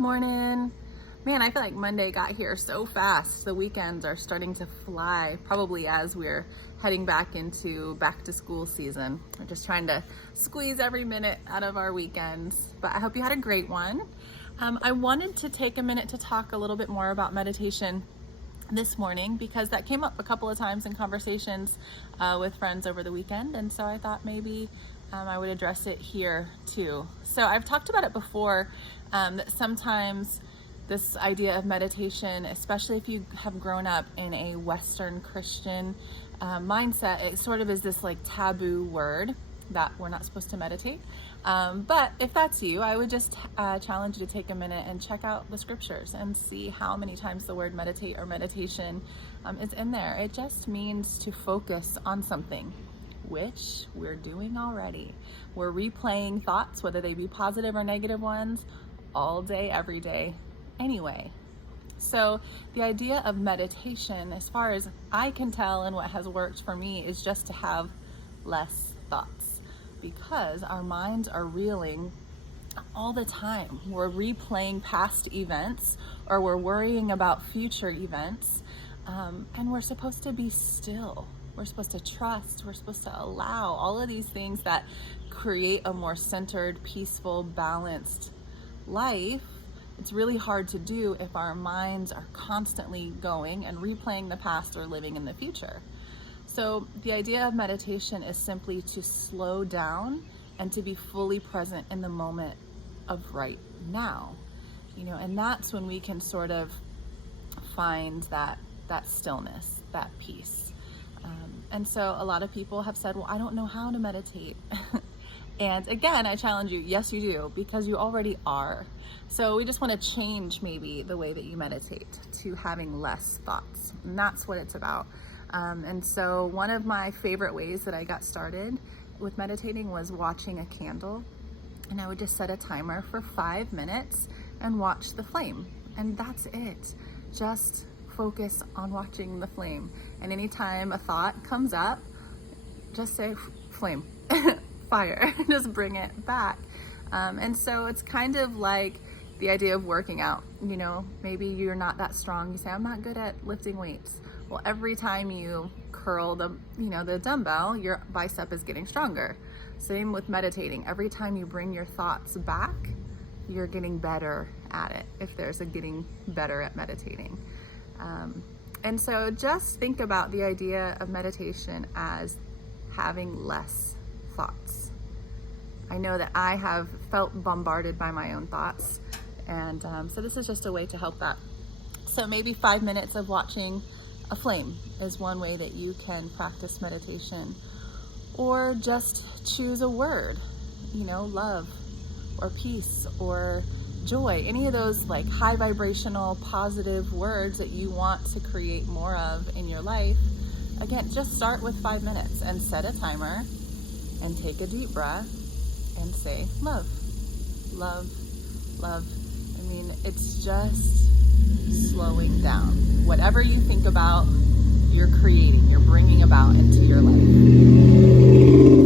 morning. Man, I feel like Monday got here so fast. The weekends are starting to fly, probably as we're heading back into back to school season. We're just trying to squeeze every minute out of our weekends, but I hope you had a great one. I wanted to take a minute to talk a little bit more about meditation this morning because that came up a couple of times in conversations with friends over the weekend, and so I thought maybe I would address it here too. So I've talked about it before, that sometimes this idea of meditation, especially if you have grown up in a Western Christian mindset, it sort of is this like taboo word that we're not supposed to meditate. But if that's you, I would just challenge you to take a minute and check out the scriptures and see how many times the word meditate or meditation is in there. It just means to focus on something, which we're doing already. We're replaying thoughts, whether they be positive or negative ones, all day, every day, anyway. So the idea of meditation, as far as I can tell and what has worked for me, is just to have less thoughts, because our minds are reeling all the time. We're replaying past events, or we're worrying about future events, and we're supposed to be still. We're supposed to trust. We're supposed to allow all of these things that create a more centered, peaceful, balanced life. It's really hard to do if our minds are constantly going and replaying the past or living in the future. So the idea of meditation is simply to slow down and to be fully present in the moment of right now, and that's when we can sort of find that stillness, that peace. And so a lot of people have said, well, I don't know how to meditate. And again, I challenge you, yes, you do, because you already are. So we just want to change maybe the way that you meditate to having less thoughts. And that's what it's about. And so one of my favorite ways that I got started with meditating was watching a candle. And I would just set a timer for 5 minutes and watch the flame. And that's it. Just focus on watching the flame. And anytime a thought comes up, just say flame, fire, just bring it back. And so it's kind of like the idea of working out. Maybe you're not that strong. You say, I'm not good at lifting weights. Well, every time you curl the dumbbell, your bicep is getting stronger. Same with meditating. Every time you bring your thoughts back, you're getting better at it, if there's a getting better at meditating. And so just think about the idea of meditation as having less thoughts. I know that I have felt bombarded by my own thoughts, and so this is just a way to help that. So maybe 5 minutes of watching a flame is one way that you can practice meditation, or just choose a word, love or peace or joy, any of those like high vibrational positive words that you want to create more of in your life. Again, just start with 5 minutes and set a timer and take a deep breath and say love, love, love. I mean, it's just slowing down. Whatever you think about, you're creating, you're bringing about into your life.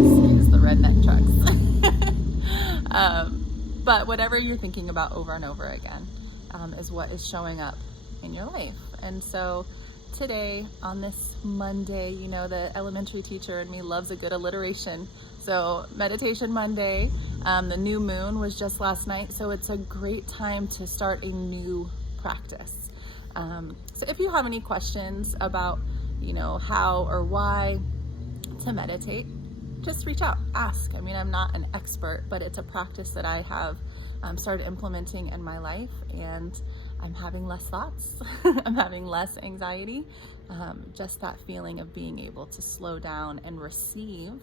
Excuse the redneck trucks. But whatever you're thinking about over and over again is what is showing up in your life. And so today, on this Monday, the elementary teacher in me loves a good alliteration. So Meditation Monday, the new moon was just last night, so it's a great time to start a new practice. So if you have any questions about, how or why to meditate, just reach out, ask. I mean, I'm not an expert, but it's a practice that I have started implementing in my life, and I'm having less thoughts. I'm having less anxiety. Just that feeling of being able to slow down and receive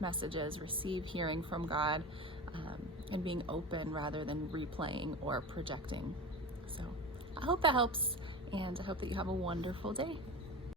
messages, receive hearing from God, and being open rather than replaying or projecting. So I hope that helps, and I hope that you have a wonderful day.